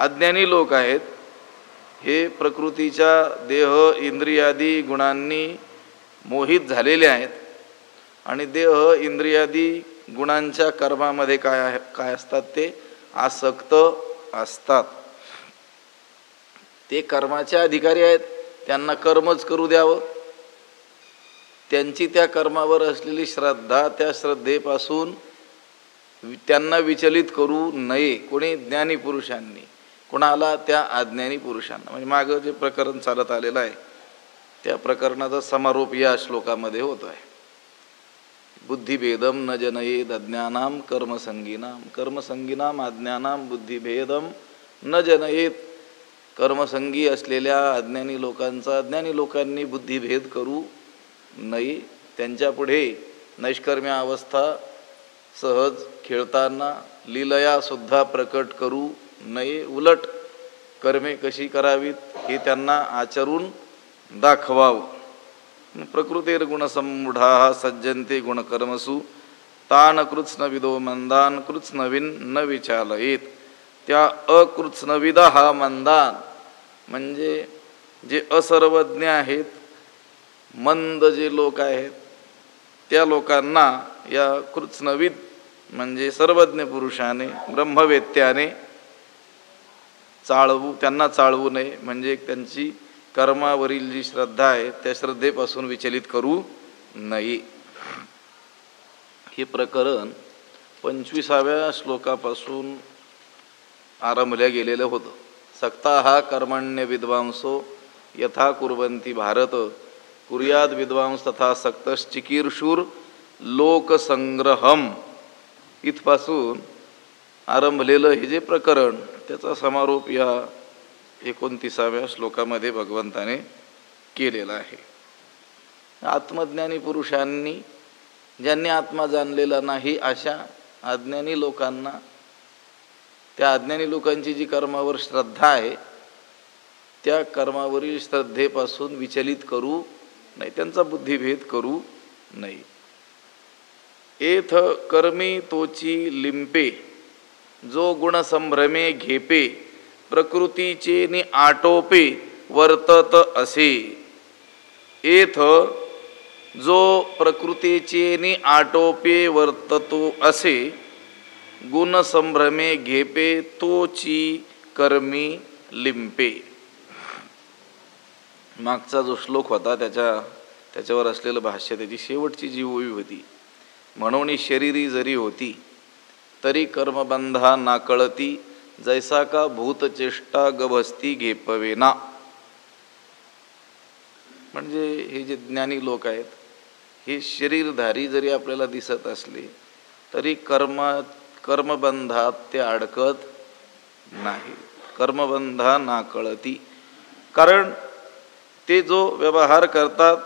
अज्ञानी लोक आहेत, हे प्रकृतीच्या देह इंद्रियादी गुणांनी मोहित झालेले आहेत आणि देह इंद्रियादी गुणांच्या कर्मामध्ये काय असतात, ते आसक्त असतात. ते कर्माचे अधिकारी आहेत, त्यांना कर्मच करू द्यावं. त्यांची त्या कर्मावर असलेली श्रद्धा, त्या श्रद्धेपासून त्यांना विचलित करू नये कोणी ज्ञानी पुरुषांनी. कोणाला? त्या अज्ञानी पुरुषांना. म्हणजे मागं जे प्रकरण चालत आलेलं आहे त्या प्रकरणाचा समारोप या श्लोकामध्ये होतो आहे. बुद्धिभेदम न जनयेद अज्ञानाम कर्मसंगीनाम, कर्मसंगीनाम अज्ञानाम बुद्धिभेदम न जनयेत. कर्मसंगी असलेल्या अज्ञानी लोकांचा अज्ञानी लोकांनी बुद्धिभेद करू नये. त्यांच्यापुढे नैष्कर्म्य अवस्था सहज खेळताना लीलया सुद्धा प्रकट करू नये. उलट कर्मे कशी करावीत हे त्यांना आचरून दाखवावं. प्रकृतेर गुणसम्मूढाः सज्जन्ते गुणकर्मसु तान कृत्स्नविदो मंदान कृत्स्नविन न विचालयेत. त्या अकृत्स्नविदा हा मंदान म्हणजे जे असर्वज्ञ आहेत, मंद जे लोक आहेत, त्या लोकांना या कृत्स्नविद म्हणजे सर्वज्ञ पुरुषाने, ब्रह्मवेत्याने त्यांना चाळवू नये. म्हणजे त्यांची कर्मावरील जी श्रद्धा आहे त्या श्रद्धेपासून विचलित करू नये. हे प्रकरण 25व्या श्लोकापासून आरंभल्या गेलेलं होतं. सक्ताः कर्मण्य विद्वांसो यथा कुर्वन्ति भारत कुर्याद विद्वांस तथा सक्तश्चिकीर्षुर लोकसंग्रहम. इथपासून आरंभलेलं हे जे प्रकरण त्याचा समारोप या 29व्या श्लोकामध्ये भगवंताने केलेला आहे. आत्मज्ञानी पुरुषांनी, ज्यांनी आत्मा जाणलेला नाही अशा अज्ञानी लोकांना, त्या अज्ञानी लोकांची जी कर्मावर श्रद्धा आहे त्या कर्मावरील श्रद्धेपासून विचलित करू नाही, त्यांचा बुद्धिभेद करू नाही. एथ कर्मी तोची लिंपे जो गुणसंभ्रमे घेपे प्रकृतीचे नि आटोपे वर्तत असे. एथ जो प्रकृतीचे नि आटोपे वर्ततो असे गुणसंभ्रमे घेपे तोची कर्मी लिंपे. मागचा जो श्लोक होता त्याच्यावर असलेलं भाष्य, त्याची शेवटची जी ओवी होती, म्हणून शरीरी जरी होती तरी कर्मबंधा ना कळती जैसा का भूतचेष्टा गभस्ती घेपवेना. म्हणजे हे जे ज्ञानी लोक आहेत हे शरीरधारी जरी आपल्याला दिसत असले तरी कर्मबंधात ते अडकत नाही. कर्मबंधा ना कळती, कारण ते जो व्यवहार करतात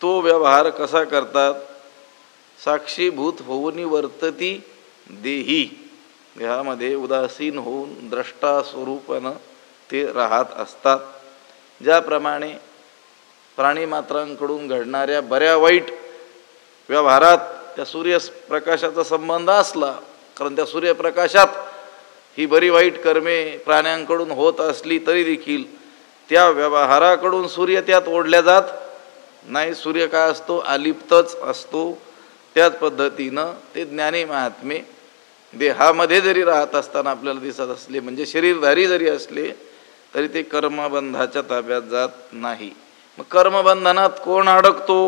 तो व्यवहार कसा करतात, साक्षीभूत होऊन वर्तती देही, ह्यामध्ये उदासीन होऊन द्रष्टा स्वरूपानं ते राहत असतात. ज्याप्रमाणे प्राणीमात्रांकडून घडणाऱ्या बऱ्या वाईट व्यवहारात त्या सूर्यप्रकाशाचा संबंध असला, कारण त्या सूर्यप्रकाशात ही बरी वाईट कर्मे प्राण्यांकडून होत असली तरी देखील त्या व्यवहाराकडून सूर्य त्यात ओढल्या जात नाही. सूर्य काय असतो, अलिप्तच असतो. त्याच पद्धतीनं ते ज्ञानी महात्मे देहामध्ये जरी राहत असताना आपल्याला दिसत असले, म्हणजे शरीरधारी जरी असले तरी ते कर्मबंधाच्या ताब्यात जात नाही. मग कर्मबंधनात कोण अडकतो,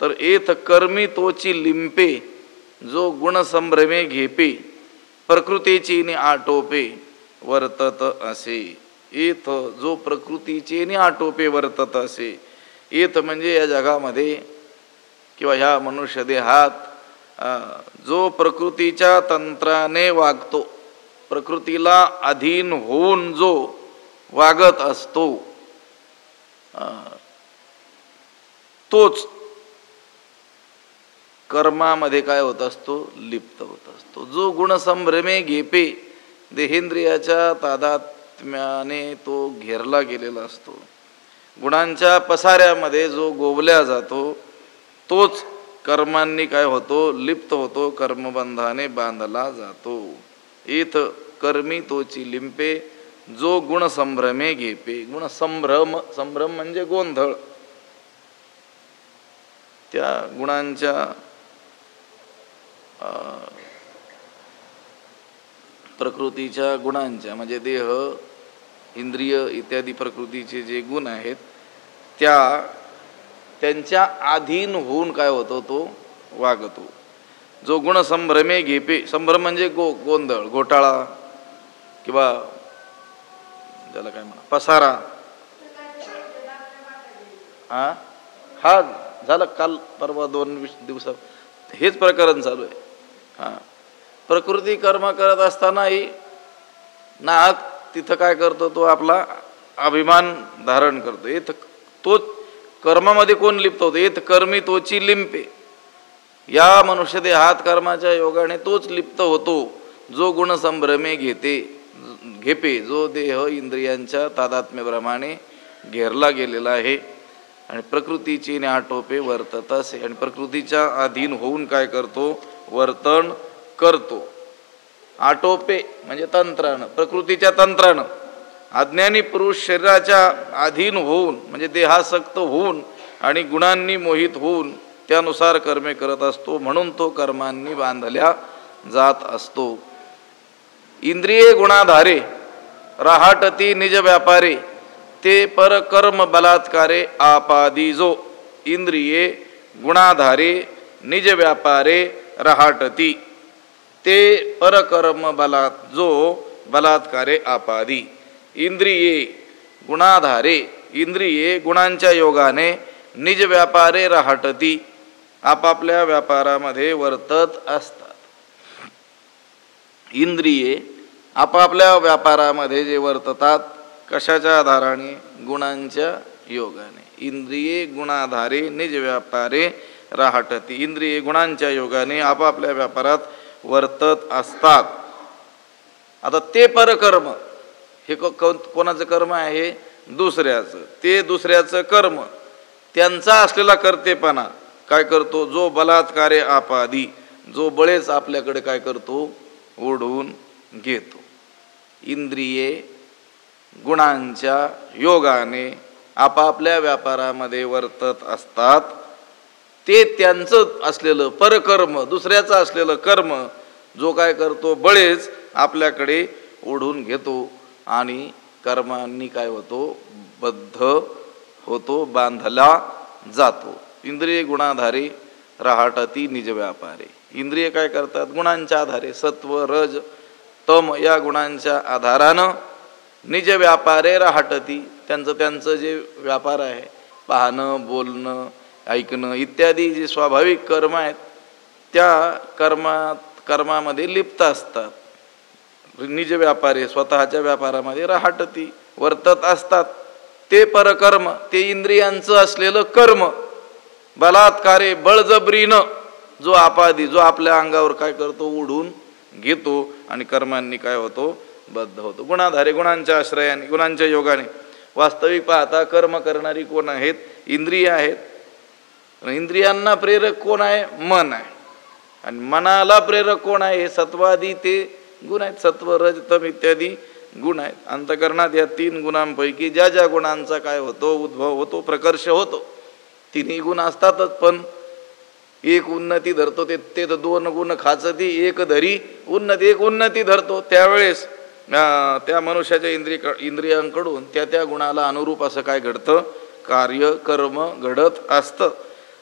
तर एथ कर्मी तोची लिंपे जो गुणसंभ्रमे घेपे प्रकृतीची नि आटोपे वर्तत असे. एथ जो प्रकृतीचे नि आटोपे वर्तत असे. एथ म्हणजे या जगामध्ये किंवा ह्या मनुष्य देहात जो प्रकृतीच्या तंत्राने वागतो, प्रकृतीला अधीन होऊन जो वागत असतो तोच कर्मामध्ये काय होत असतो, लिप्त होत असतो. जो गुणसंभ्रमे घेपे, देहेंद्रियाच्या तादात्म्याने तो घेरला गेलेला असतो, गुणांच्या पसाऱ्यामध्ये जो गोवल्या जातो तोच कर्मांनी काय होतो, लिप्त होतो, कर्मबंधाने बांधला जातो. इथ कर्मी तोची लिंपे जो गुण संभ्रमे घेपे. गुण संभ्रम, संभ्रम म्हणजे गोंधळ. त्या गुणांच्या प्रकृतीच्या गुणांच्या म्हणजे देह इंद्रिय इत्यादी प्रकृतीचे जे गुण आहेत त्यांच्या अधीन होऊन काय होतो तो वागतो. जो गुण संभ्रमे घेपे, संभ्रम म्हणजे गोंधळ, घोटाळा किंवा त्याला काय म्हणा पसारा. हा झालं काल परवा 2 दिवसात हेच प्रकरण चालू आहे. प्रकृती कर्म करत असतानाही नाहक तिथं काय करतो तो आपला अभिमान धारण करतो. तोच कर्मामध्ये कोण लिप्त होतो? येत कर्मी तोची लिंपे. या मनुष्य देहात कर्माच्या योगाने तोच लिप्त होतो जो गुण संभ्रमे घेपे, जो देह इंद्रियांच्या तादात्म्यप्रमाणे घेरला गेलेला आहे आणि प्रकृतीची आटोपे वर्तत असे. आणि प्रकृतीच्या अधीन होऊन काय करतो? वर्तन करतो. आटोपे म्हणजे तंत्रानं, प्रकृतीच्या तंत्रानं. अज्ञानी पुरुष शरीराच्या अधीन होऊन म्हणजे देहासक्त होऊन आणि गुणांनी मोहित होऊन त्यानुसार कर्मे करत असतो, म्हणून तो कर्मांनी बांधल्या जात असतो. इंद्रिये गुणाधारे राहाटती निज व्यापारे ते परकर्म बलात्कारे आपादिजो. इंद्रिये गुणाधारे निज व्यापारे राहाटती ते परकर्म बलात्कारे आपादी. इंद्रिये गुणाधारे, इंद्रिये गुणांच्या योगाने निज व्यापारे राहटती आपापल्या व्यापारामध्ये वर्तत असतात. इंद्रिये आपापल्या व्यापारामध्ये जे वर्ततात कशाच्या आधाराने? गुणांच्या योगाने. इंद्रिये गुणाधारे निज व्यापारे राहटती. इंद्रिये गुणांच्या योगाने आपापल्या व्यापारात वर्तत असतात. आता ते परकर्म हे कोणाचं कर्म आहे? दुसऱ्याचं. ते दुसऱ्याचं कर्म त्यांचा असलेला कर्तेपणा काय करतो? जो बलात्कारे आपादी, जो बळेच आपल्याकडे काय करतो? ओढून घेतो. इंद्रिये गुणांच्या योगाने आपापल्या व्यापारामध्ये वर्तत असतात. ते त्यांचं असलेलं परकर्म, दुसऱ्याचं असलेलं कर्म जो काय करतो? बळेच आपल्याकडे ओढून घेतो आणि कर्मांनी काय होतो? बद्ध होतो, बांधला जातो. इंद्रिय गुणाधारे राहटती निज व्यापारे. इंद्रिय काय करतात? गुणांच्या आधारे सत्व रज तम या गुणांच्या आधारानं निज व्यापारे राहटती. त्यांचं जे व्यापार आहे, पाहणं बोलणं ऐकणं इत्यादी जे स्वाभाविक कर्म आहेत त्या कर्मामध्ये लिप्त असतात. निज व्यापारे स्वतःच्या व्यापारामध्ये राहटती वर्तत असतात. ते परकर्म, ते इंद्रियांचं असलेलं कर्म बलात्कारे बळजबरीनं जो आपादी, जो आपल्या अंगावर काय करतो? ओढून घेतो आणि कर्मांनी काय होतो? बद्ध होतो. गुणाधारे गुणांच्या आश्रयाने, गुणांच्या योगाने. वास्तविक पाहता कर्म करणारी कोण आहेत? इंद्रिय आहेत. इंद्रियांना प्रेरक कोण आहे? मन आहे. आणि मनाला प्रेरक कोण आहे? हे सत्वादी ते गुण आहेत. सत्व रज तम इत्यादी गुण आहेत. अंतकरणात या 3 गुणांपैकी ज्या ज्या गुणांचा काय होतो? उद्भव होतो, प्रकर्ष होतो. 3 गुण असतातच, पण एक उन्नती धरतो ते 2 गुण खाचती, एक धरी उन्नती, एक उन्नती धरतो. त्यावेळेस त्या मनुष्याच्या इंद्रियांकडून त्या गुणाला अनुरूप असं काय घडतं? कार्य कर्म घडत असतं.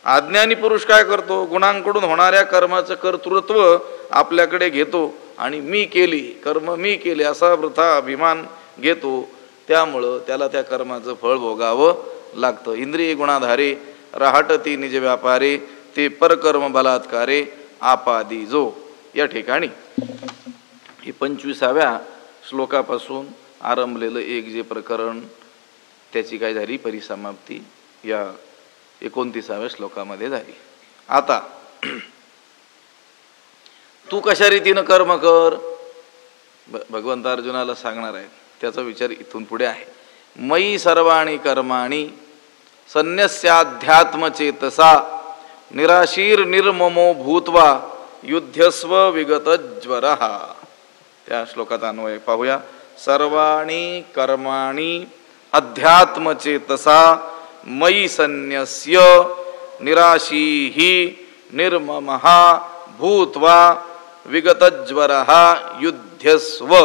अज्ञानी पुरुष काय करतो? गुणांकडून होणाऱ्या कर्माचं कर्तृत्व आपल्याकडे घेतो आणि मी केली, कर्म मी केले असा वृथा अभिमान घेतो. त्यामुळं त्याला त्या कर्माचं फळ भोगावं लागतं. इंद्रिय गुणाधारे राहटती निज व्यापारे ते परकर्म बलात्कारे आपादी जो. या ठिकाणी हे 25व्या श्लोकापासून आरंभलेलं एक जे प्रकरण त्याची काय झाली? परिसमाप्ती या 29व्या श्लोकामध्ये झाली. आता तू कशा रीतीनं कर्म कर भगवंत अर्जुनाला सांगणार आहेत. त्याचा विचार इथून पुढे आहे. मयी सर्वाणी कर्माणी संन्यस्याध्यात्मचेतसा निराशीर निर्ममो भूत्वा युद्धस्व विगत ज्वरः. त्या श्लोकाचा अन्वय पाहूया. सर्वाणि कर्माणि अध्यात्मचेतसा मयि संन्यस्य निराशीः निर्ममः भूत्वा विगतज्वरः युध्यस्व.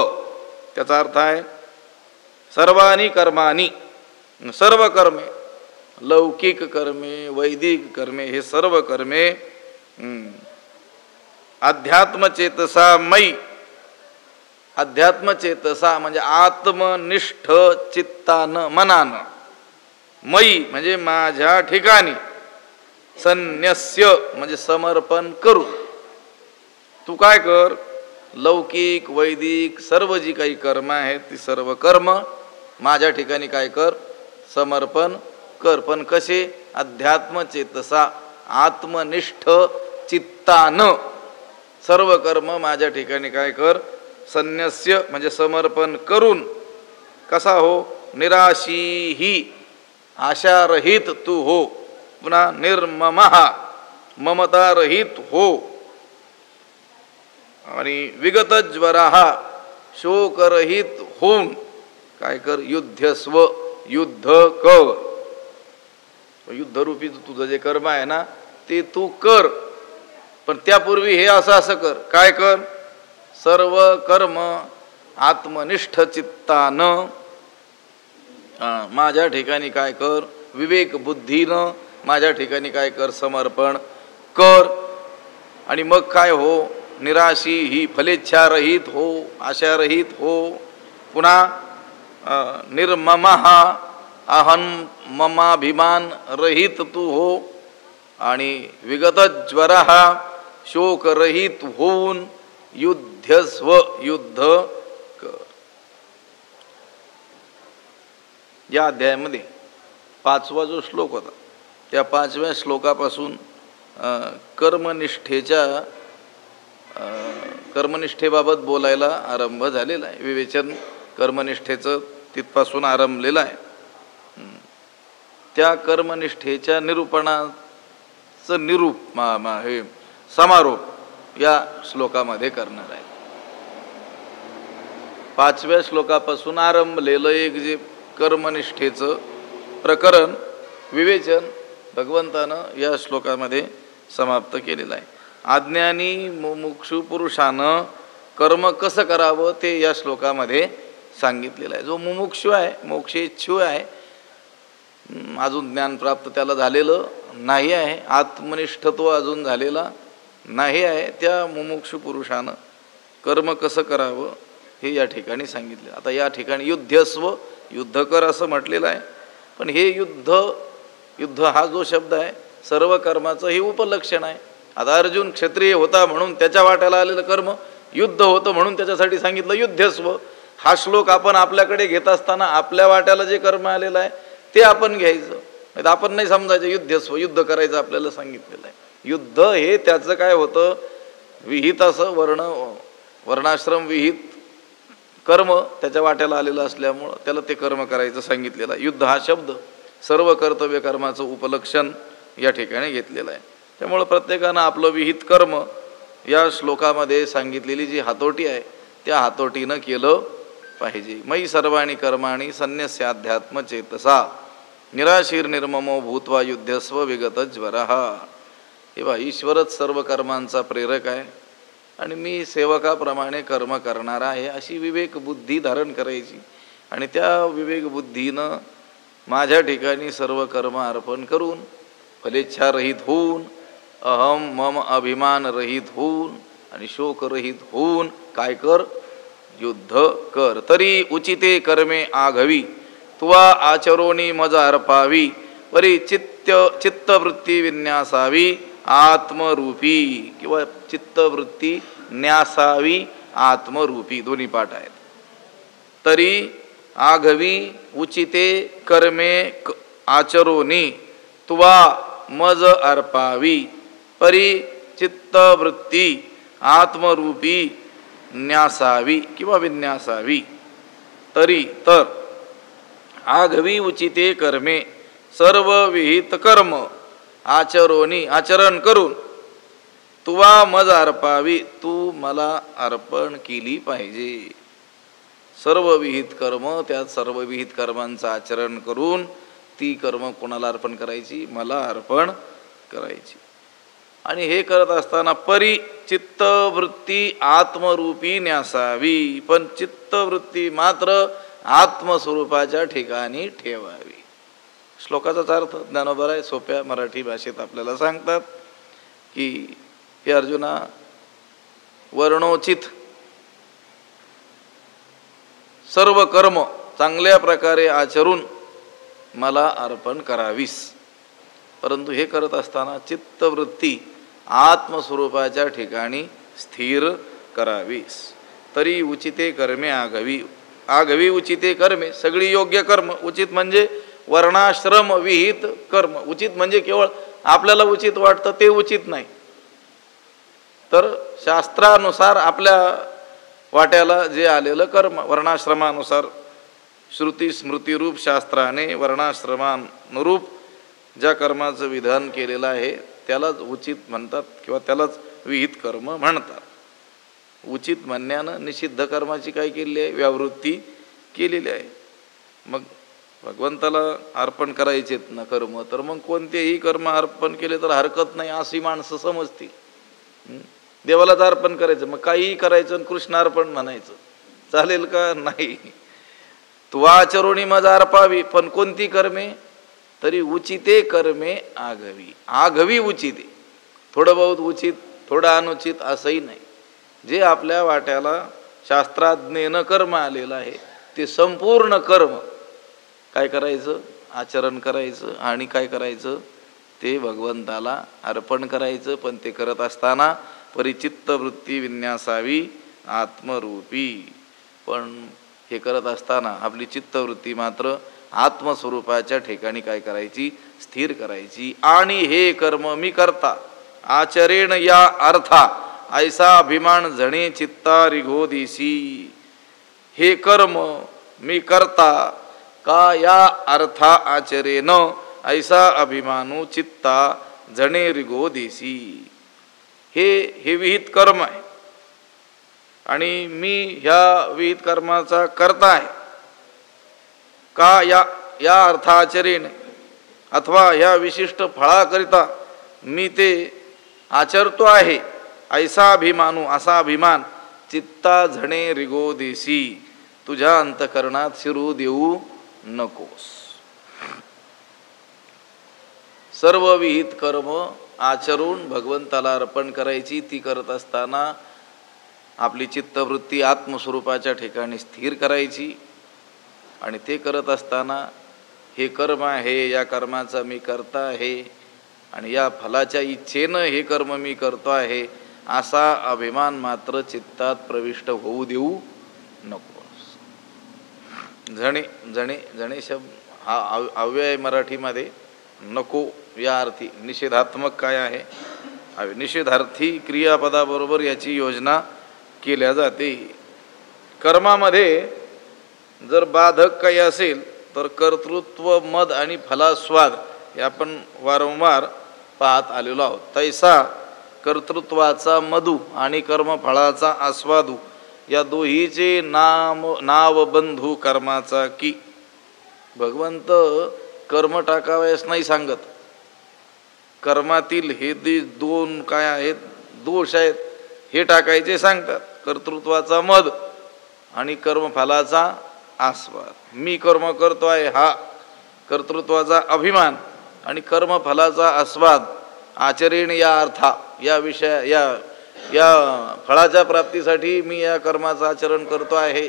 त्याचा अर्थ आहे सर्वाणि कर्माणि, सर्व कर्मे, लौकिक कर्मे, वैदिक कर्मे, हे सर्व कर्मे अध्यात्मचेतसा मयि, अध्यात्मचेतसा म्हणजे आत्मनिष्ठ चित्तानं, मनानं, मयि म्हणजे माझ्या ठिकाणी, संन्यस्य म्हणजे समर्पण करू. तू काय कर, लौकिक वैदिक सर्व जी काही कर्म आहेत ती सर्व कर्म माझ्या ठिकाणी काय कर, समर्पण कर. पण कसे, अध्यात्मचेतसा, आत्मनिष्ठ चित्तानं सर्व कर्म माझ्या ठिकाणी काय कर, संन्यस्य म्हणजे समर्पण करून. कसा हो, निराशीही आशारहित तू हो, पुन्हा निर्ममः ममतारहित हो, आणि विगतज्वरः शोकरहित होऊन काय कर, युध्यस्व युद्ध कर. युद्धरूपी तुझं जे कर्म आहे ना ते तू कर. पण त्यापूर्वी हे असं असं कर, काय कर, सर्व कर्म आत्मनिष्ठ चित्तानं माझ्या ठिकाणी काय कर, विवेक बुद्धीनं माझ्या ठिकाणी काय कर, समर्पण कर. आणि मग काय हो, निराशी ही फलेच्छारहित हो, आशारहित हो, पुन्हा निर्ममः अहं ममाभिमान रहित तू हो, आणि विगतज्वरः शोकरहित होऊन युध्यस्व युद्ध कर. या अध्यायामध्ये 5वा जो श्लोक होता त्या 5व्या श्लोकापासून कर्मनिष्ठेबाबत बोलायला आरंभ झालेला आहे. विवेचन कर्मनिष्ठेचं तिथपासून आरंभलेलं आहे. त्या कर्मनिष्ठेच्या निरूपणाचं हे समारोप या श्लोकामध्ये करणार आहे. 5व्या श्लोकापासून आरंभलेलं एक जे कर्मनिष्ठेचं प्रकरण, विवेचन भगवंतानं या श्लोकामध्ये समाप्त केलेलं आहे. अज्ञानी मुमुक्षु पुरुषानं कर्म कसं करावं ते या श्लोकामध्ये सांगितलेलं आहे. जो मुमुक्षु आहे, मोक्षेच्छू आहे, अजून ज्ञान प्राप्त त्याला झालेलं नाही आहे, आत्मनिष्ठत्व अजून झालेला नाही आहे, त्या मुमुक्षु पुरुषानं कर्म कसं करावं हे या ठिकाणी सांगितलं. आता या ठिकाणी युध्यस्व युद्ध कर असं म्हटलेलं आहे. पण हे युद्ध हा जो शब्द आहे सर्व कर्माचं हे उपलक्षण आहे. आता अर्जुन क्षत्रिय होता म्हणून त्याच्या वाट्याला आलेलं कर्म युद्ध होतं म्हणून त्याच्यासाठी सांगितलं युध्यस्व. हा श्लोक आपण आपल्याकडे घेत असताना आपल्या वाट्याला जे कर्म आलेलं आहे ते आपण घ्यायचं, आपण नाही समजायचं युद्धस्व युद्ध करायचं आपल्याला सांगितलेलं आहे. युद्ध हे त्याचं काय होतं, विहित असं वर्णाश्रम विहित कर्म त्याच्या वाट्याला आलेलं असल्यामुळं त्याला ते कर्म करायचं सांगितलेलं आहे. युद्ध हा शब्द सर्व कर्तव्य कर्माचं उपलक्षण या ठिकाणी घेतलेलं आहे. त्यामुळं प्रत्येकानं आपलं विहित कर्म या श्लोकामध्ये सांगितलेली जी हातोटी आहे त्या हातोटीनं केलं पाहिजे. मयि सर्वाणि कर्माणि संन्यस्याध्यात्म चेतसा निराशीर्निर्ममो भूत्वा युध्यस्व विगतज्वरः. हे बा, ईश्वरच सर्व कर्मांचा प्रेरक आहे आणि मी सेवकाप्रमाणे कर्म करणार आहे अशी विवेक बुद्धी धारण करायची. आणि त्या विवेक बुद्धीनं माझ्या ठिकाणी सर्व कर्म अर्पण करून फलेच्छारहित होऊन, अहम मम अभिमान रहित होऊन आणि शोकरहित होऊन काय कर, युद्ध कर. तरी उचिते कर्मे आघवी तुवा आचरोनी मज अर्पावी, परी चित्तवृत्ती विन्यासावी आत्मरूपी, किंवा चित्तवृत्ती न्यासावी आत्मरूपी, दोन्ही पाठ आहेत. तरी आघवी उचिते कर्मे आचरोनी तुवा मज अर्पावी, परी चित्तवृत्ती आत्मरूपी न्यासावी किंवा विन्यासावी. तरी तर आघवी उचिते कर्मे, सर्व विहित कर्म आचरोनी आचरण करून, तुवा मज अर्पावी, तू मला अर्पण केली पाहिजे. सर्व विहित कर्म, त्यात सर्व विहित कर्मांचं आचरण करून ती कर्म कोणाला अर्पण करायची? मला अर्पण करायची. आणि हे करत असताना परी चित्तवृत्ती आत्मरूपी न्यासावी, पण चित्तवृत्ती मात्र आत्मस्वरूपाच्या ठिकाणी ठेवावी. श्लोकाचाच अर्थ ज्ञानोबा आहे, सोप्या मराठी भाषेत आपल्याला सांगतात की हे अर्जुना, वर्णोचित सर्व कर्म चांगल्या प्रकारे आचरून मला अर्पण करावीस, परंतु हे करत असताना चित्तवृत्ती आत्मस्वरूपाच्या ठिकाणी स्थिर करावीस. तरी उचिते कर्मे आघवी, आघवी उचिते कर्मे, सगळी योग्य कर्म. उचित म्हणजे वर्णाश्रम विहित कर्म. उचित म्हणजे केवळ आपल्याला उचित वाटतं ते उचित नाही, तर शास्त्रानुसार आपल्या वाट्याला जे आलेलं कर्म, वर्णाश्रमानुसार श्रुती स्मृतिरूप शास्त्राने वर्णाश्रमानुरूप ज्या कर्माचं विधान केलेलं आहे त्यालाच उचित म्हणतात किंवा त्यालाच विहित कर्म म्हणतात. उचित म्हणण्यानं निषिद्ध कर्माची काय केलेली आहे? व्यावृत्ती केलेली आहे. मग भगवंताला अर्पण करायचेत ना कर्म, तर मग कोणतेही कर्म अर्पण केले तर हरकत नाही अशी माणसं समजतील. देवालाच अर्पण करायचं, मग काहीही करायचं आणि कृष्णार्पण म्हणायचं, चालेल का? नाही. तुवाचरुणी मज अर्पावी, पण कोणती कर्मे? तरी उचिते कर्मे आघवी. आघवी उचिते, थोडं बहुत उचित थोडं अनुचित असंही नाही. जे आपल्या वाट्याला शास्त्राज्ञेनं कर्म आलेलं आहे ते संपूर्ण कर्म काय करायचं? आचरण करायचं आणि काय करायचं? ते भगवंताला अर्पण करायचं. पण ते करत असताना परिचित्तवृत्ती विन्यासावी आत्मरूपी. पण हे करत असताना आपली चित्तवृत्ती मात्र आत्मस्वरूपाच्या ठिकाणी काय करायची? स्थिर करायची. आणि हे कर्म मी करता आचरेण या अर्था ऐसा अभिमान जणे चित्ता रिघोदिसी. हे कर्म मी करता का या अर्था आचरेन ऐसा अभिमानू चित्ता जणे रिघोदिसी. हे विहित कर्म आहे आणि मी ह्या विहित कर्माचा करता आहे का या अर्थाचरेण, अथवा ह्या विशिष्ट फळाकरिता मी ते आचरतो आहे. ऐसा अभिमानू, असा अभिमान चित्ता झणे रिगोदेसी, तुझ्या अंतकरणात शिरू देऊ नकोस. सर्व विहित कर्म आचरून भगवंताला अर्पण करायची. ती करत असताना आपली चित्तवृत्ती आत्मस्वरूपाच्या ठिकाणी स्थिर करायची. आणि ते करत असताना हे कर्म आहे, या कर्माचा मी करता आहे आणि या फलाच्या इच्छेनं हे कर्म मी करतो आहे असा अभिमान मात्र चित्तात प्रविष्ट होऊ देऊ नकोस. जणे जणे जणे शब्द हा अव्यय मराठीमध्ये नको या अर्थी निषेधात्मक काय आहे? निषेधार्थी क्रियापदाबरोबर याची योजना केल्या जाते. कर्मामध्ये जर बाधक काही असेल तर कर्तृत्व मद आणि फलास्वाद हे आपण वारंवार पाहत आलेलो आहोत. तैसा कर्तृत्वाचा मधू आणि कर्मफळाचा आस्वादू या दोहीचे नावबंधू कर्माचा की. भगवंत कर्म टाकावयास नाही सांगत. कर्मातील हे दोन काय आहेत? दोष आहेत, हे टाकायचे सांगतात. कर्तृत्वाचा मद आणि कर्मफलाचा आस्वाद. मी कर्म करतो आहे हा कर्तृत्वाचा अभिमान आणि कर्मफलाचा आस्वाद. आचरेण या अर्था, या विषय या फळाच्या प्राप्तीसाठी मी या कर्माचं आचरण करतो आहे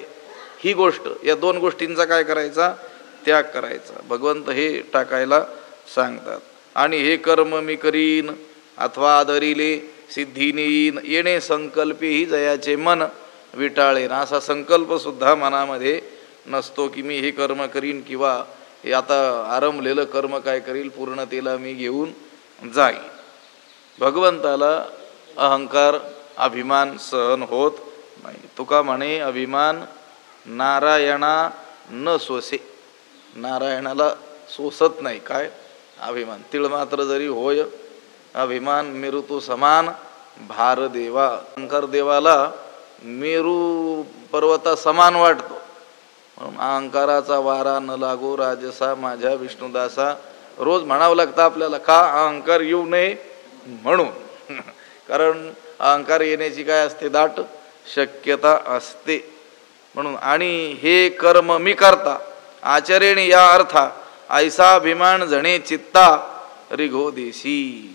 ही गोष्ट, या दोन गोष्टींचा काय करायचा? त्याग करायचा. भगवंत हे टाकायला सांगतात. आणि हे कर्म मी करीन अथवा आदरिले सिद्धी नेईन येणे संकल्पेही जयाचे मन विटाळेन. असा संकल्प सुद्धा मनामध्ये नसतो की मी हे कर्म करीन किंवा हे आता आरंभलेलं कर्म काय करील पूर्णतेला मी घेऊन जाईन. भगवंताला अहंकार अभिमान सहन होत नाही. तुका म्हणे अभिमान नारायणा न सोसे. नारायणाला सोसत नाही काय? अभिमान. तीळ मात्र जरी होय अभिमान मिरुतू समान भार देवा. अहंकार देवाला मेरू पर्वता समान वाटतो, म्हणून अहंकाराचा वारा न लागो राजसा माझ्या विष्णुदासा रोज म्हणावं लागतं आपल्याला. का? अहंकार येऊ नये म्हणून. कारण अहंकार येण्याची काय असते? दाट शक्यता असते. म्हणून आणि हे कर्म मी करता आचरेणी या अर्था ऐसा अभिमान जणे चित्ता रिघो देशी.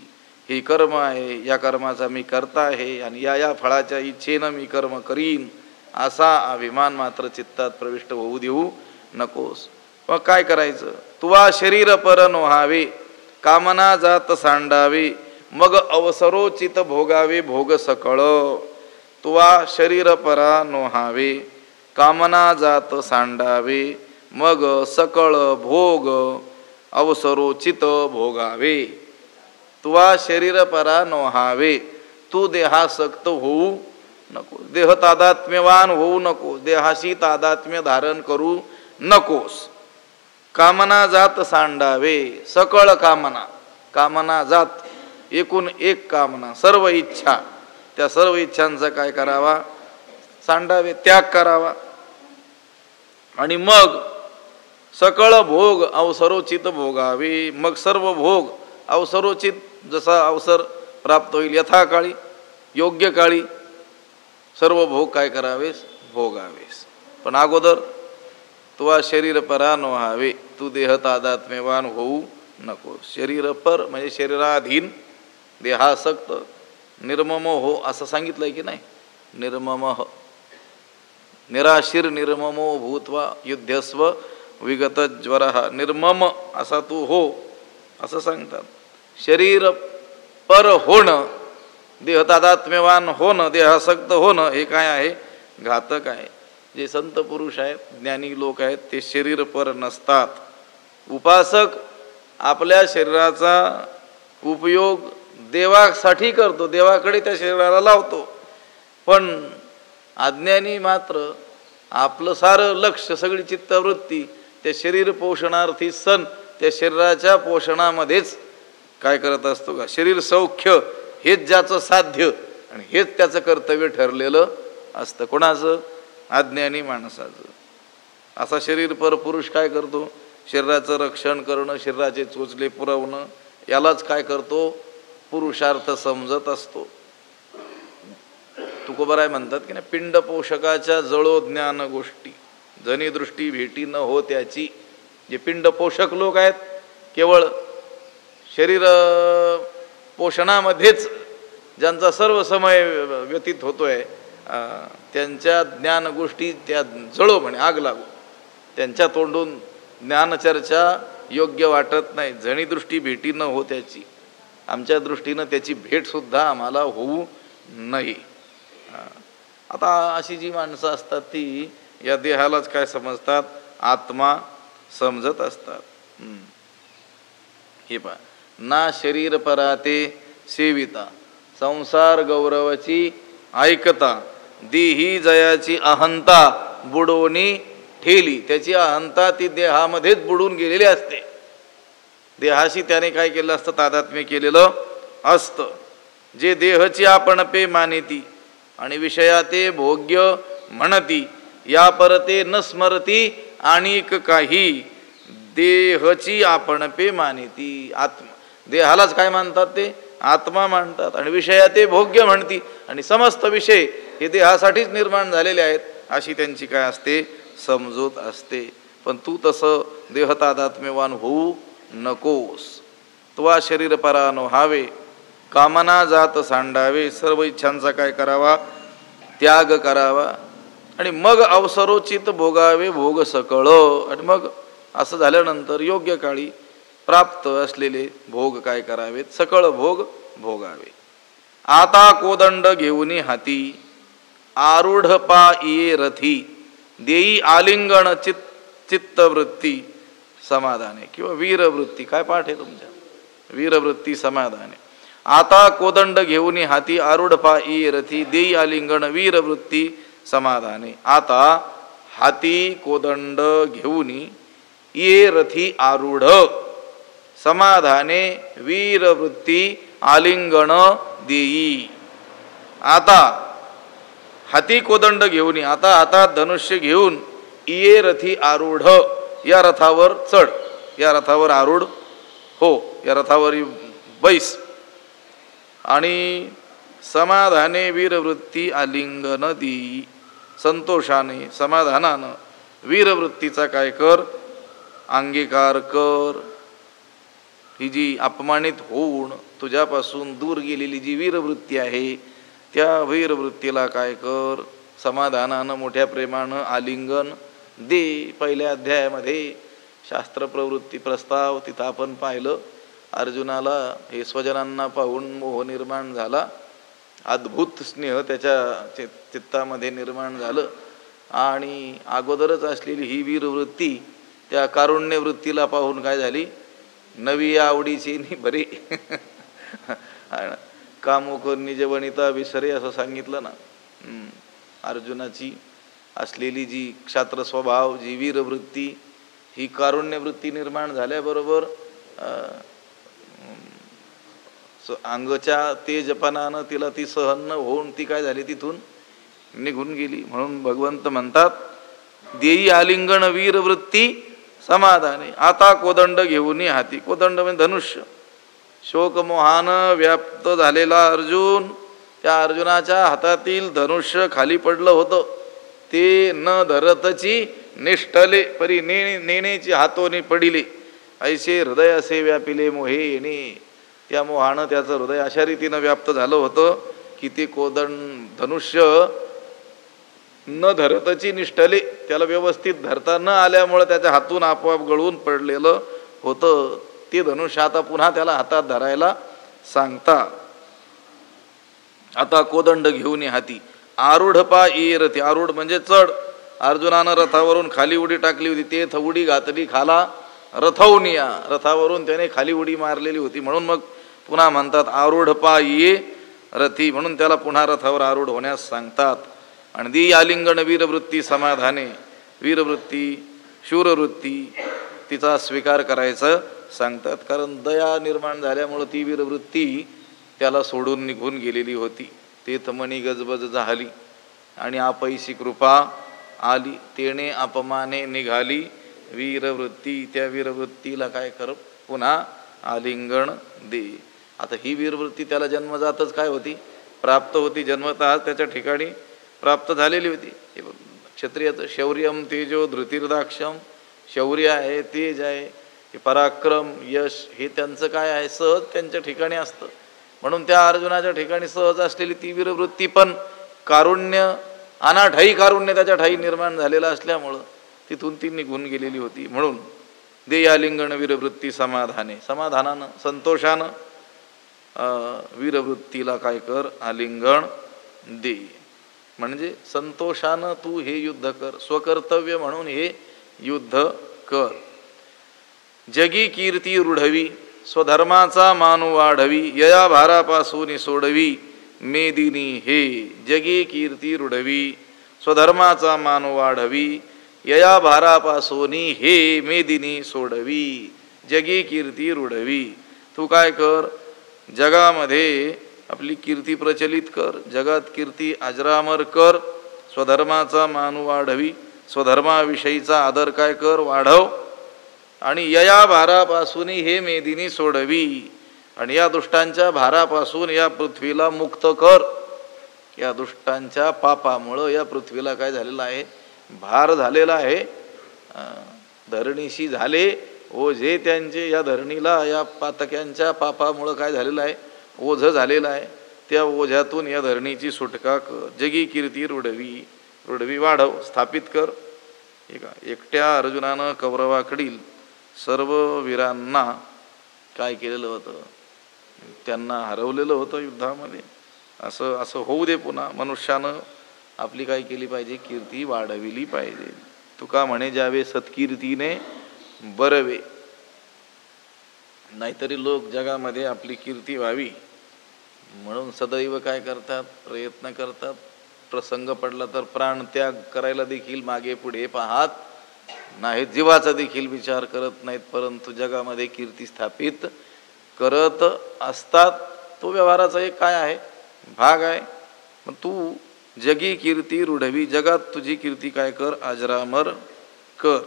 हे कर्म आहे, या कर्माचा मी करता आहे आणि या फळाच्या इच्छेनं मी कर्म करीन असा अभिमान मात्र चित्तात प्रविष्ट होऊ देऊ नकोस. मग काय करायचं? तुवा शरीर पर नोहावे कामना जात सांडावे मग अवसरोचित भोगावे भोग सकळ. तुवा शरीर परा नोहावे कामना जात सांडावे मग सकळ भोग अवसरोचित भोगावे. तुवा शरीर परा नोहावे, तू देहासक्त होऊ नको, देह तादात्म्यवान होऊ नको, देहाशी तादात्म्य धारण करू नकोस. कामना जात सांडावे, सकळ कामना, कामना जात एकूण एक कामना, सर्व इच्छा, त्या सर्व इच्छांचा काय करावा? सांडावे, त्याग करावा. आणि मग सकळ भोग अवसरोचित भोगावे, मग सर्व भोग अवसरोचित, जसा अवसर प्राप्त होईल यथाकाळी योग्य काळी सर्व भोग काय करावेस? भोगावेस. पण अगोदर तुवा शरीर परा नोहावे, तू देह तादात्म्यवान होऊ नको. शरीर पर म्हणजे शरीराधीन, देहासक्त, निर्मम हो असं सांगितलंय की नाही? निर्मम निराशीर निर्ममो भूत्वा युद्धस्व विगत ज्वर. निर्मम असा तू हो असं सांगतात. शरीर पर होणं, देह तादात्म्यवान होणं, देहासक्त होणं हे काय आहे? घातक आहे. जे संत पुरुष आहेत, ज्ञानी लोक आहेत, ते शरीर पर नसतात. उपासक आपल्या शरीराचा उपयोग देवासाठी करतो, देवाकडे त्या शरीराला लावतो. पण अज्ञानी मात्र आपलं सारं लक्ष, सगळी चित्तवृत्ती त्या शरीर पोषणार्थी सण, त्या शरीराच्या पोषणामध्येच काय करत असतो का? शरीर सौख्य हेच ज्याचं साध्य आणि हेच त्याचं कर्तव्य ठरलेलं असतं. कोणाचं? अज्ञानी माणसाचं. असा शरीर पर पुरुष काय करतो? शरीराचं रक्षण करणं, शरीराचे चोचले पुरवणं, यालाच काय करतो? पुरुषार्थ समजत असतो. तुकोबाराय म्हणतात की नाही, पिंड पोषकाच्या जळो ज्ञान गोष्टी जनी दृष्टी भेटी न हो त्याची. जे पिंड पोषक लोक आहेत, केवळ शरीर पोषणामध्येच ज्यांचा सर्व समय व्यतीत होतोय, त्यांच्या ज्ञान गोष्टी त्या जळो म्हणे, आग लागो. त्यांच्या तोंडून ज्ञानचर्चा योग्य वाटत नाही. जणी दृष्टी भेटी न हो त्याची. आमच्या दृष्टीनं त्याची भेटसुद्धा आम्हाला होऊ नये. आता अशी जी माणसं असतात ती या देहालाच काय समजतात? आत्मा समजत असतात. हे पहा, ना शरीर पराते सेविता संसार गौरवाची ऐकता देही जयाची अहंता बुडवणी ठेली. त्याची अहंता ती देहामध्येच बुडून गेलेली असते. देहाशी त्याने काय केलं असतं? तादात्म्य केलेलं असतं. जे देहची आपण पे मानिती आणि विषयाते भोग्य म्हणती या परते न स्मरती आणिक काही. देहची आपण पे मानिती, आत्मा, देहालाच काय मानतात? ते आत्मा मानतात. आणि विषयाते भोग्य म्हणती, आणि समस्त विषय हे देहासाठीच निर्माण झालेले आहेत अशी त्यांची काय असते? समजूत असते. पण तू तसं देहतादात्म्यवान होऊ नकोस. तुवा शरीर परा नोहावे कामना जात सांडावे, सर्व इच्छांचा काय करावा? त्याग करावा. आणि मग अवसरोचित भोगावे भोग सकळ. आणि मग असं झाल्यानंतर योग्य काळी प्राप्त असलेले भोग काय करावेत? सकळ भोग भोगावे. आता कोदंड घेऊन हाती आरूढ पायी रथी देई आलिंगण चित्तवृत्ती समाधाने. किंवा वीरवृत्ती. काय पाठ आहे तुमच्या? वीरवृत्ती समाधाने. आता कोदंड घेऊन हाती आरूढ पायी रथी देई आलिंगण वीरवृत्ती समाधाने. आता हाती कोदंड घेऊन ये रथी आरूढ समाधाने वीरवृत्ती आलिंगण देई. आता हाती कोदंड घेऊन, आता हातात धनुष्य घेऊन, इये रथी आरूढ, या रथावर चढ, या रथावर आरूढ हो, या रथावर बैस. आणि समाधाने वीरवृत्ती आलिंगन दी, संतोषाने समाधानानं वीरवृत्तीचा काय कर, अंगीकार कर. ही जी अपमानित होऊन तुझ्यापासून दूर गेलेली जी वीरवृत्ती आहे, त्या वीरवृत्तीला काय कर, समाधानानं मोठ्या प्रेमानं आलिंगन दे. पहिल्या अध्यायामध्ये शास्त्र प्रवृत्ती प्रस्ताव तिथं आपण पाहिलं. अर्जुनाला हे स्वजनांना पाहून मोह निर्माण झाला, अद्भुत स्नेह त्याच्या चित्तामध्ये निर्माण झालं, आणि अगोदरच असलेली ही वीरवृत्ती त्या कारुण्यवृत्तीला पाहून काय झाली, नवी आवडीची बरी कामुक निज वनिता विसरे असं सांगितलं ना. अर्जुनाची असलेली जी क्षात्र स्वभाव, जी वीरवृत्ती, ही कारुण्यवृत्ती निर्माण झाल्याबरोबर अंगच्या तेजपणानं तिला ती सहन न होऊन ती काय झाली, तिथून निघून गेली. म्हणून भगवंत म्हणतात, देई आलिंगन वीरवृत्ती समाधाने, आता कोदंड घेऊन हाती. कोदंड म्हणजे धनुष्य. शोकमोहानं व्याप्त झालेला अर्जुन, त्या अर्जुनाच्या हातातील धनुष्य खाली पडलं होतं. ते न धरतची निष्ठले परी नेण्याची हातोनी पडिले, ऐसे हृदय असे व्यापिले मोहे येणे. त्या मोहानं त्याचं हृदय अशा रीतीनं व्याप्त झालं होतं की ते धनुष्य न धरतची निष्ठले, त्याला व्यवस्थित धरता न आल्यामुळे त्याच्या हातून आपोआप गळून पडलेलं होतं. ते धनुष्य आता पुन्हा त्याला हातात धरायला सांगता. आता कोदंड घेऊन हाती, आरूढ पा ये रथी, आरूढ म्हणजे चढ. अर्जुनानं रथावरून खाली उडी टाकली होती, ते उडी घातली खाला रथवून या, रथावरून त्याने खाली उडी मारलेली होती. म्हणून मग पुन्हा म्हणतात आरूढ पा ये रथी, म्हणून त्याला पुन्हा रथावर आरूढ होण्यास सांगतात. आणि दी आलिंगन वीरवृत्ती समाधाने, वीरवृत्ती शूरवृत्ती तिचा स्वीकार करायचं सांगतात. कारण दया निर्माण झाल्यामुळं ती वीरवृत्ती त्याला सोडून निघून गेलेली होती. ते तमणी गजबज झाली आणि आपैसी कृपा आली, तेने अपमाने निघाली वीरवृत्ती. त्या वीरवृत्तीला काय कर, पुन्हा आलिंगन दे. आता ही वीरवृत्ती त्याला जन्मजातच काय होती, प्राप्त होती, जन्मतः त्याच्या ठिकाणी प्राप्त झालेली होती. क्षत्रियाचं शौर्यम तेजो धृतिर्दाक्षम, शौर्य आहे, तेज आहे, हे पराक्रम, यश, हे त्यांचं काय आहे, सहज त्यांच्या ठिकाणी असतं. म्हणून त्या अर्जुनाच्या ठिकाणी सहज असलेली ती वीरवृत्ती पण कारुण्य, अनाठाई कारुण्य त्याच्या ठाई निर्माण झालेलं असल्यामुळं तिथून ती निघून गेलेली होती. म्हणून दे आलिंगन वीरवृत्ती समाधाने, समाधानानं संतोषानं वीरवृत्तीला काय कर, आलिंगन दे. म्हणजे संतोषानं तू हे युद्ध कर, स्वकर्तव्य म्हणून हे युद्ध कर. जगी कीर्ती रूढवी, स्वधर्माचा मान वाढवी, यया भारापासून सोडवी मेदिनी हे. जगी कीर्ती रूढवी, स्वधर्माचा मान वाढवी, यया भारापासून हे मेदिनी सोडवी. जगी कीर्ती रूढवी, तू काय कर, जगामध्ये आपली कीर्ती प्रचलित कर, जगात कीर्ती अजरामर कर. स्वधर्माचा मान वाढवी, स्वधर्माविषयीचा आदर काय कर, वाढव. आणि यया भारापासून हे मेदिनी सोडवी, आणि या दुष्टांच्या भारापासून या पृथ्वीला मुक्त कर. या दुष्टांच्या पापामुळं या पृथ्वीला काय झालेलं आहे, भार झालेला आहे. धरणीशी झाले ओझे त्यांचे, या धरणीला या पातक्यांच्या पापामुळं काय झालेलं आहे, ओझ झालेलं आहे. त्या ओझ्यातून या धरणीची सुटका कर. जगी कीर्ती रूढवी, रूढवी वाढव, स्थापित कर. एकट्या अर्जुनानं कौरवाकडील सर्व वीरांना काय केलेलं होतं, त्यांना हरवलेलं होतं युद्धामध्ये. असं होऊ दे. पुन्हा मनुष्यानं आपली काय केली पाहिजे, कीर्ती वाढविली पाहिजे. तुका म्हणे जावे सत्कीर्तीने बरवे. नाहीतरी लोक जगामध्ये आपली कीर्ती व्हावी म्हणून सदैव काय करतात, प्रयत्न करतात. प्रसंग पडला तर प्राणत्याग करायला देखील मागे पुढे पाहत नाहीत, जीवाचा देखील विचार करत नाहीत, परंतु जगामध्ये कीर्ती स्थापित करत असतात. तो व्यवहाराचा एक काय आहे, भाग आहे. मग तू जगी कीर्ती रूढवी, जगात तुझी कीर्ती काय कर, अजरामर कर.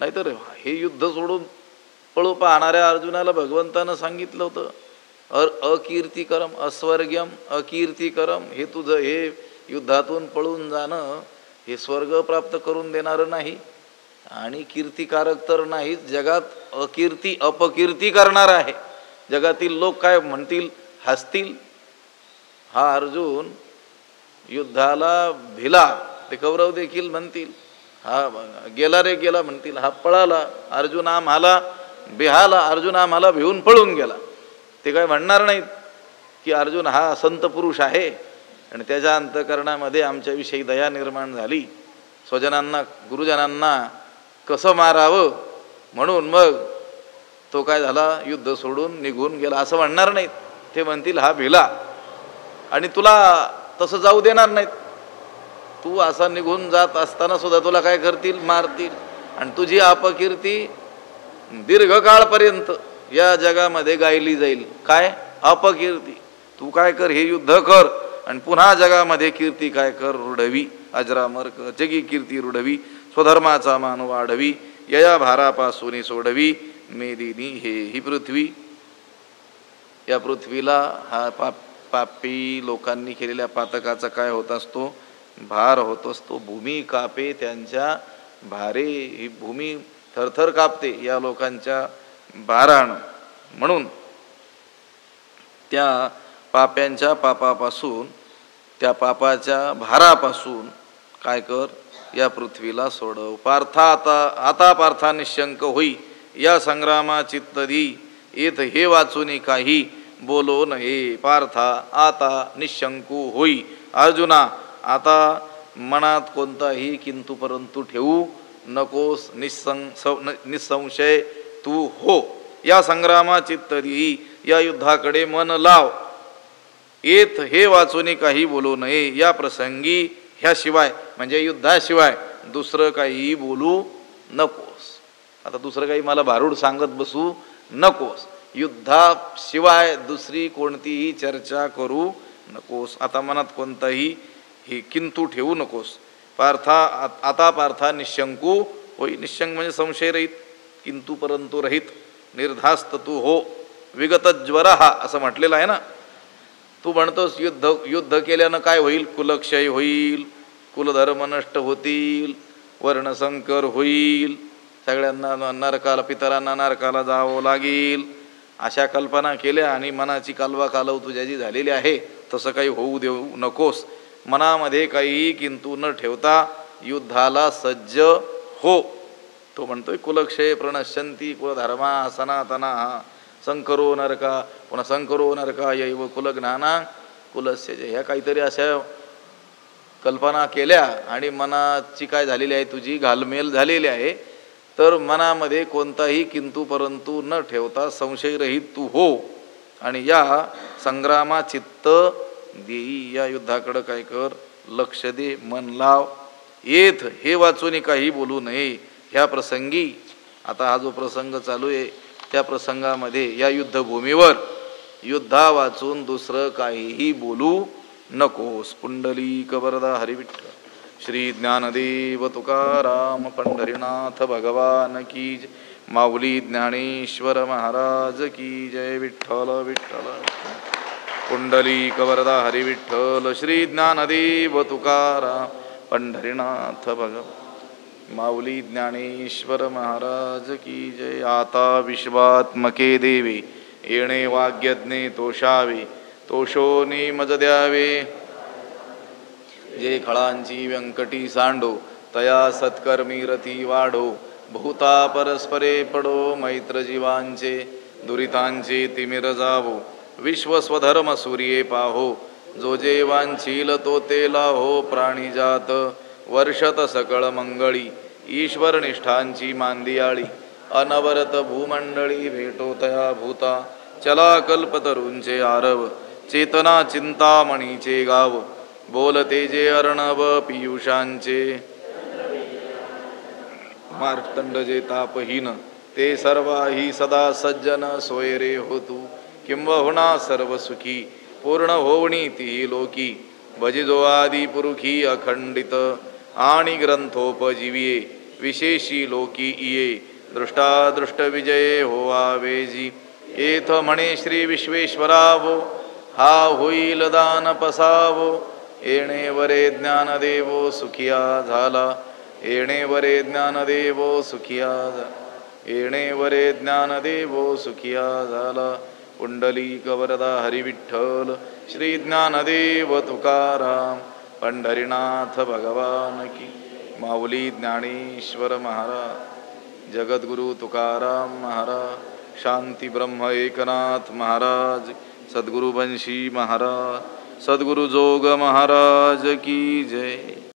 नाहीतर हे युद्ध सोडून पळू पाहणाऱ्या अर्जुनाला भगवंतानं सांगितलं होतं अकीर्तिकरम अस्वर्ग्यम अकीर्तिकरम, हे तुझं हे युद्धातून पळून जाणं हे स्वर्ग प्राप्त करून देणारं नाही आणि कीर्तिकारक तर नाहीच, जगात अकीर्ती अपकीर्ती करणार आहे. जगातील लोक काय म्हणतील, हसतील. हा अर्जुन युद्धाला भिला, ते कौरव देखील म्हणतील हा गेला रे गेला म्हणतील, हा पळाला, अर्जुन आम्हाला बिहाला, अर्जुन आम्हाला भिवून पळून गेला. ते काय म्हणणार नाहीत की अर्जुन हा संत पुरुष आहे आणि त्याच्या अंतःकरणामध्ये आमच्याविषयी दया निर्माण झाली, स्वजनांना गुरुजनांना कसं मारावं म्हणून मग तो काय झाला, युद्ध सोडून निघून गेला असं म्हणणार नाहीत. ते म्हणतील हा भिला आणि तुला तसं जाऊ देणार नाहीत. तू असा निघून जात असताना सुद्धा तुला काय करतील, मारतील आणि तुझी अपकीर्ती दीर्घकाळपर्यंत या जगामध्ये गायली जाईल. काय अपकीर्ती, तू काय कर, हे युद्ध कर आणि पुन्हा जगामध्ये कीर्ती काय कर, रूढवी, अजरामर कर, जगी कीर्ती रूढवी, स्वधर्माचा मान वाढवी, यया भारापासून सोडवी, मेदिनी हे ही पृथ्वी. या पृथ्वीला हा पापी लोकांनी केलेल्या पातकाचा काय होत असतो, भार होत असतो. भूमी कापे त्यांच्या भारे, ही भूमी थरथर कापते या लोकांच्या भारानं. म्हणून त्या पाप्यांच्या पापापासून, त्या पापाच्या भारापासून काय कर, या पृथ्वीला सोडव. पार्था आता पार्था निशंक होई, या संग्रामा चित्तदी येत हे वाचून काही बोलो नये. पार्था आता निशंकू होई, अर्जुना आता मनात कोणताही किंतु परंतु ठेवू नकोस, निसंशय तू हो. या संग्रामा चित्तदी, या युद्धाकडे मन लाव. येत हे वाचून काही बोलू नये, या प्रसंगी ह्याशिवाय म्हणजे युद्धाशिवाय दुसरं काही बोलू नकोस. आता दुसरं काही मला भारूड सांगत बसू नकोस, युद्धाशिवाय दुसरी कोणतीही चर्चा करू नकोस. आता मनात कोणताही हे किंतु ठेवू नकोस. आता पार्था निशंकू होई, निशंक म्हणजे संशय रहित, किंतु परंतु रहित, निर्धास्त तू हो. विगत ज्वर हा असं म्हटलेलं आहे ना. तू म्हणतोस युद्ध केल्यानं काय होईल, कुलक्षय होईल, कुलधर्म नष्ट होतील, वर्णसंकर होईल, सगळ्यांना नरकाला, पितरांना नरकाला जावं लागेल, अशा कल्पना केल्या आणि मनाची कालवा तुझ्या जी झालेली आहे तसं काही होऊ देऊ नकोस. मनामध्ये काही किंतु न ठेवता युद्धाला सज्ज हो. तो म्हणतोय कुलक्षय प्रणश्यंती कुलधर्मा सनातना संकरो नरका, पुन्हा संकरो नरका यैव कुलज्ञाना कुलस्य, ह्या काहीतरी अशा कल्पना केल्या आणि मनाची काय झालेली आहे, तुझी घालमेल झालेली आहे. तर मनामध्ये कोणताही किंतु परंतु न ठेवता संशयरहित तू हो आणि या संग्रामा चित्त देई, या युद्धाकडं काय कर, लक्ष दे, मन लाव. येथ हे वाचून काही बोलू नये. ह्या प्रसंगी, आता हा जो प्रसंग चालू आहे त्या प्रसंगामध्ये या युद्धभूमीवर युद्धा वाचून दुसरं काहीही बोलू नकोस. पुंडलिक वरदा हरिविठ्ठल. श्री ज्ञानदेव तुकाराम पंढरीनाथ भगवान की जय. माऊली ज्ञानेश्वर महाराज की जय. विठ्ठल विठ्ठल. पुंडलिक वरदा हरिविठ्ठल. श्री ज्ञानदेव तुकाराम पंढरीनाथ भगवान. माऊली ज्ञानेश्वर महाराज की जय. आता विश्वात्मके देवे येणे वाग्यज्ञे तोषावे, तोषोनी मज द्यावे. जे खळांची व्यंकटी सांडो, तया सत्कर्मी रती वाढो. बहुता परस्परे पडो, मैत्र जीवांचे दुरितांचे तिमिर जावो. विश्व स्वधर्म सूर्ये पाहो, जो जे वांछील तो ते लाहो. प्राणीजात वर्षत सकळ मंगळी, ईश्वर निष्ठांची मांदियाळी. अनवरत भूमंडळी भेटो तया भूता. चला कल्पतरूंचे आरव, चेतना चिंतामणीचे गाव. बोलते जे अर्णव पियुषांचे, मार्तंड जे तापहीन. ते सर्वाही सदा सज्जन सोयरे होतू. किंबहुना सर्व सुखी पूर्ण होवणी ती लोकी. भजिजो आदि पुरुखी अखंडित आणि ग्रंथोपजीविये विशेषी लोकी इये दृष्टादृष्ट विजये होवा वेजी येथ म्हणे श्री विश्वेश्वरावो हा होईल दान पसावो येणे वरे ज्ञानदेवो सुखिया झाला येणे वरे ज्ञानदेवो सुखिया येणे वरे ज्ञानदेवो सुखिया झाला पुंडलिक वरदा हरिविठ्ठल श्री ज्ञानदेव तुकाराम पंढरीनाथ भगवान की माऊली ज्ञानेश्वर महाराज जगद्गुरु तुकाराम महाराज शांती ब्रह्म एकनाथ महाराज सद्गुरु बंशी महाराज सद्गुरु जोग महाराज की जय।